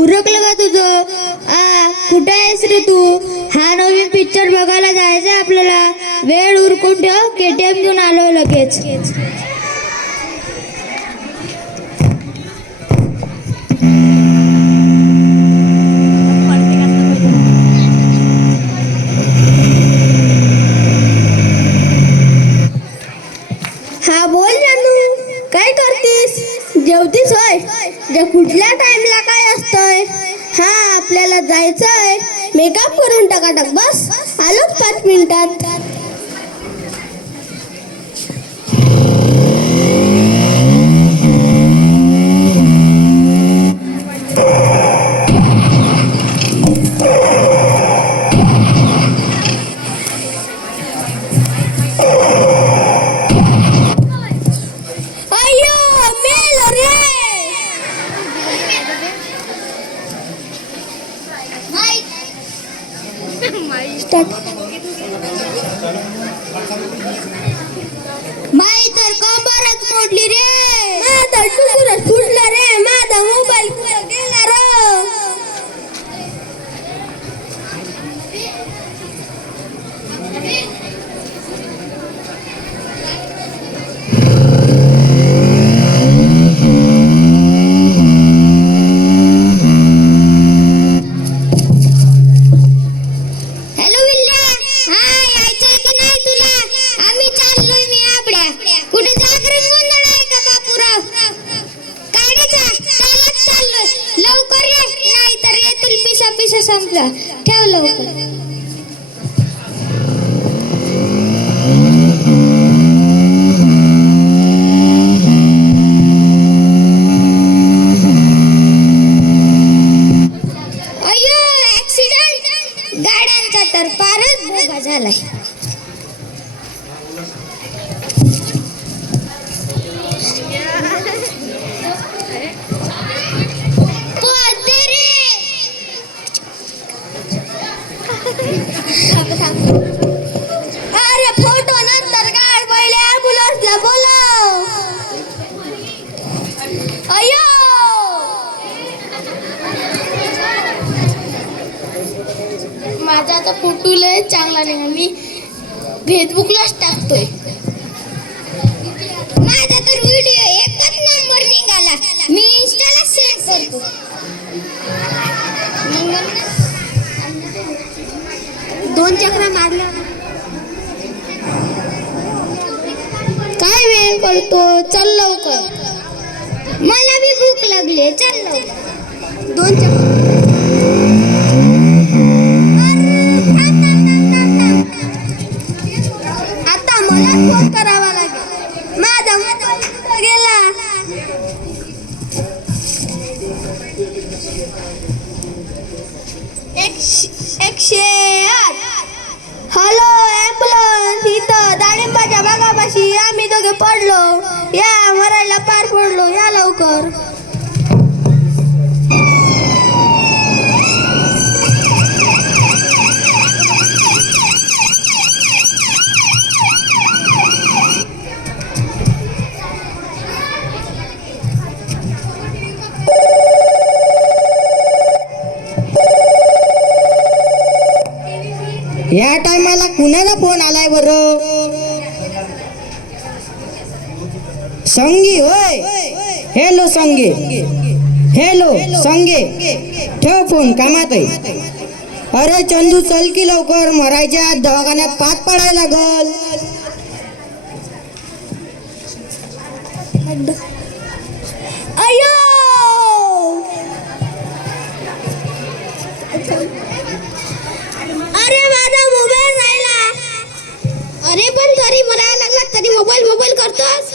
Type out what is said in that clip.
उरकलं का तुझं? आ कुठं आहेस रे तू? हा नवीन पिक्चर बघायला जायचं आपल्याला. वेळ उरकून ठेव के टी एम घेऊन आलो लगेच. हा बोल जानू काय करतीस? जेवतीस होय? कुठल्या टाइम वाटतोय हा आपल्याला जायचंय. मेकअप करून टाका टाक बस. आलोच पाच मिनिटात. माई तर कंबरच मोडली रे. माझा टुकुरच फुटला रे. जा. ठेव लवकर. गाड्यांचा तर फारच भोगा झालाय. Yeah. अरे फोटो नंतर काढ पहिले ॲम्ब्युलन्सला बोलव. अय्यो! माझा तर फोटो लय चांगला नाही मी फेसबुकलाच टाकतोय. माझा तर व्हिडिओ एकच नंबर निघाला. मी इंस्टाला शेअर करतो. चक्र मारल्या काय वेळ करतो? चल लवकर. मला बी भूक लागली. चल लवकर. दोन चक्र. आता मला एकशे एकशे या टायमाला कुणाला फोन आलाय बरं? संगी होय. हॅलो संगे. हॅलो संगे. ठेव फोन कामात आहे. अरे चंदू चल की लवकर. मरायच्या दवाखान्यात पात पडायला लागल. अयो! पण घरी मला लागला. तरी मोबाईल मोबाईल करतोस?